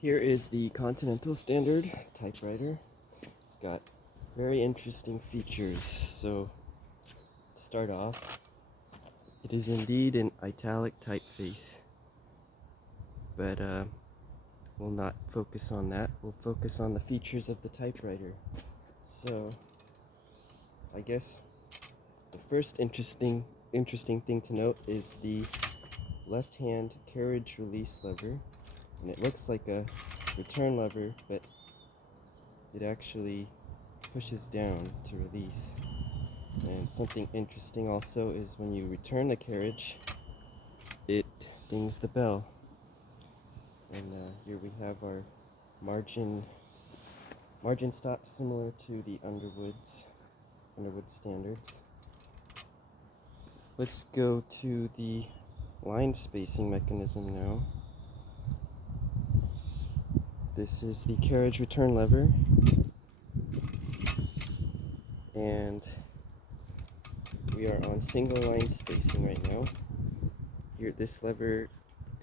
Here is the Continental standard typewriter. It's got very interesting features. So, to start off, it is indeed an italic typeface, but we'll not focus on that. We'll focus on the features of the typewriter. So, I guess the first interesting thing to note is the left-hand carriage release lever, and it looks like a return lever, but it actually pushes down to release. And something interesting also is when you return the carriage, it dings the bell. And here we have our margin stop, similar to the Underwood standards. Let's go to the line spacing mechanism now. This is the carriage return lever, and we are on single line spacing right now. Here, this lever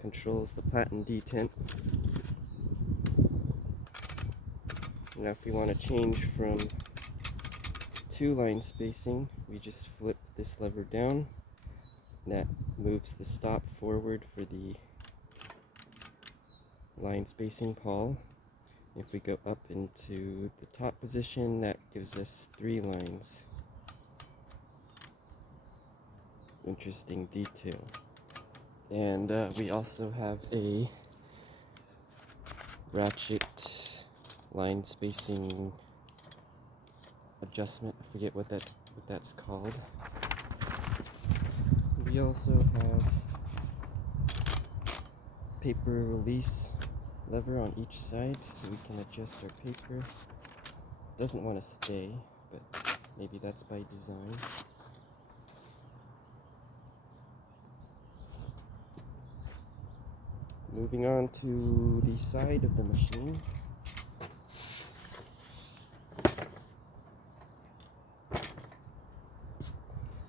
controls the platen detent. Now if we want to change from 2-line spacing, we just flip this lever down. That moves the stop forward for the line spacing call. If we go up into the top position, that gives us 3 lines. Interesting detail. And we also have a ratchet line spacing adjustment. I forget what that's called. We also have paper release lever on each side, so we can adjust our paper. It doesn't want to stay, but maybe that's by design. Moving on to the side of the machine.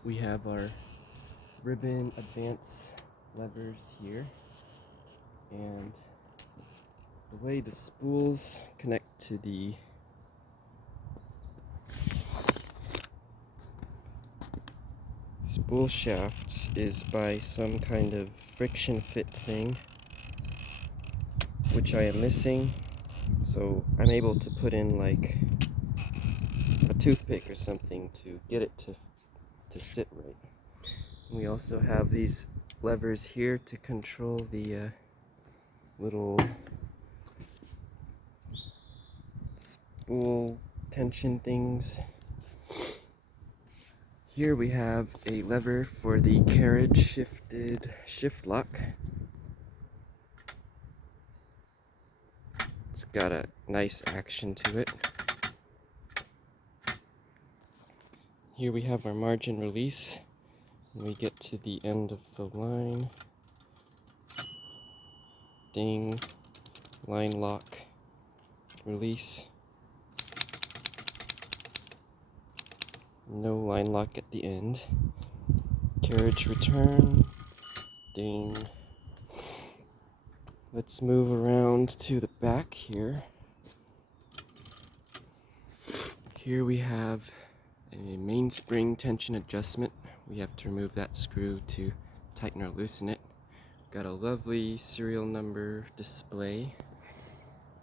We have our ribbon advance levers here, and the way the spools connect to the spool shafts is by some kind of friction fit thing, which I am missing, so I'm able to put in like a toothpick or something to get it to sit right. We also have these levers here to control the little spool tension things. Here we have a lever for the carriage shifted shift lock. It's got a nice action to it. Here we have our margin release. When we get to the end of the line, ding, line lock, release. No line lock at the end. Carriage return, ding. Let's move around to the back here. Here we have a mainspring tension adjustment. We have to remove that screw to tighten or loosen it. Got a lovely serial number display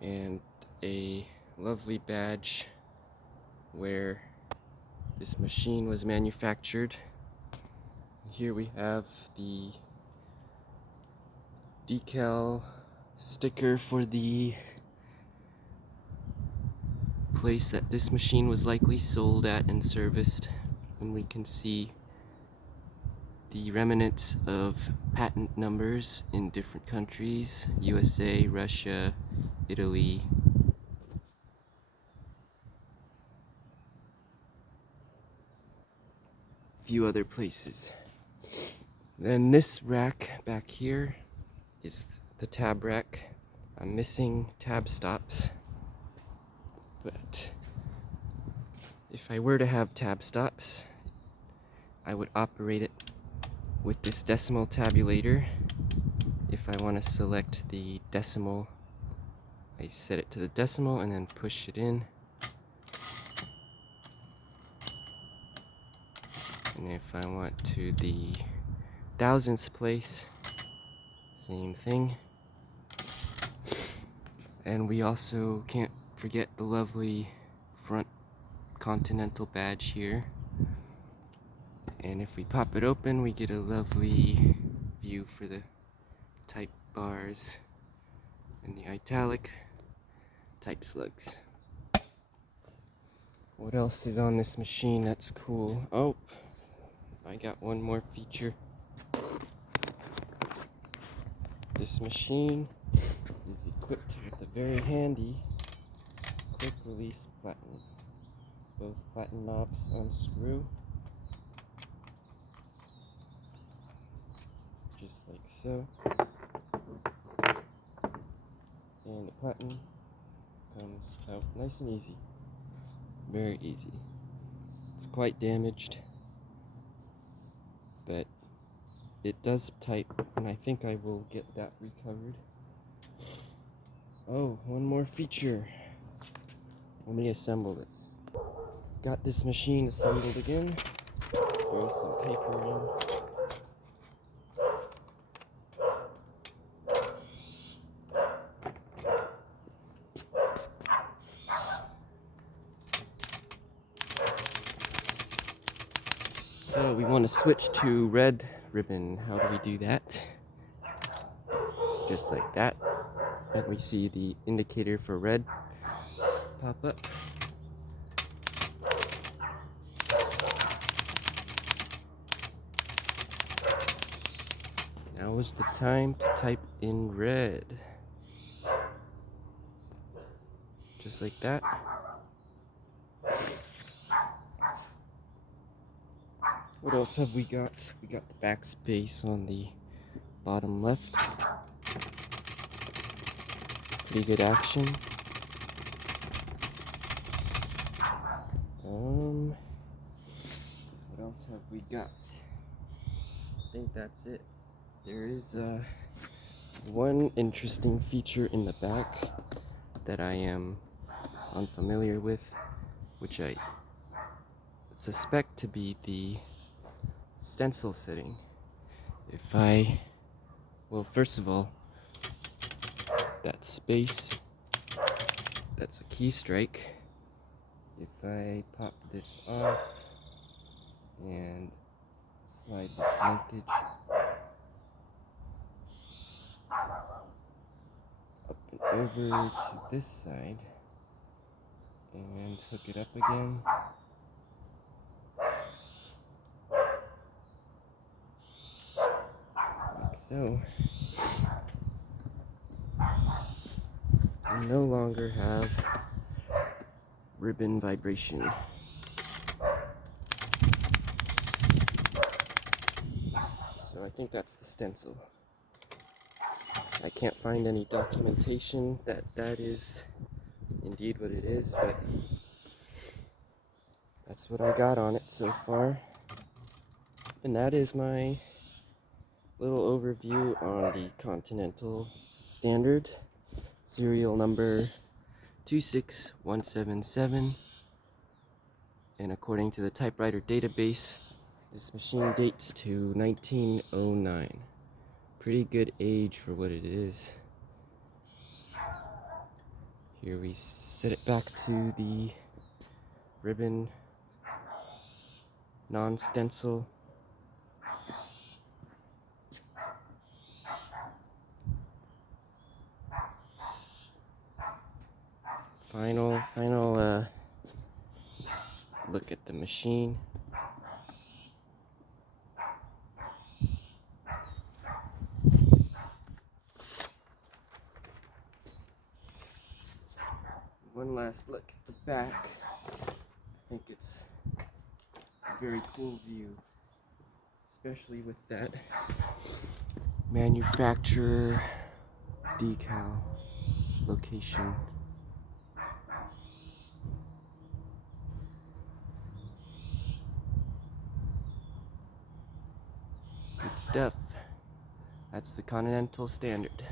and a lovely badge where this machine was manufactured. Here we have the decal sticker for the place that this machine was likely sold at and serviced, and we can see the remnants of patent numbers in different countries: USA, Russia, Italy. A few other places. Then this rack back here is the tab rack. I'm missing tab stops, but if I were to have tab stops, I would operate it with this decimal tabulator if I want to select the decimal I set it to the decimal and then push it in. And if I want to the thousandths place, same thing. And we also can't forget the lovely front Continental badge here. And if we pop it open, we get a lovely view for the type bars and the italic type slugs. What else is on this machine that's cool? Oh, I got one more feature. This machine is equipped with a very handy quick release platen. Both platen knobs unscrew, just like so. And the platen comes out nice and easy. Very easy. It's quite damaged, but it does type, and I think I will get that recovered. Oh, one more feature. Let me assemble this. Got this machine assembled again. Throw some paper in. So we want to switch to red ribbon. How do we do that? Just like that. And we see the indicator for red pop up. Now is the time to type in red. Just like that. What else have we got? We got the backspace on the bottom left. Pretty good action. What else have we got? I think that's it. There is one interesting feature in the back that I am unfamiliar with, which I suspect to be the stencil setting. If I, well, first of all, that space, that's a key strike. If I pop this off and slide this linkage up and over to this side and hook it up again, like so, we no longer have ribbon vibration. So I think that's the stencil. I can't find any documentation that that is indeed what it is, but that's what I got on it so far. And that is my little overview on the Continental Standard, serial number 26177. And according to the Typewriter database, this machine dates to 1909. Pretty good age for what it is. Here we set it back to the ribbon non-stencil. Final look at the machine. One last look at the back. I think it's a very cool view, especially with that manufacturer decal location. Good stuff. That's the Continental Standard.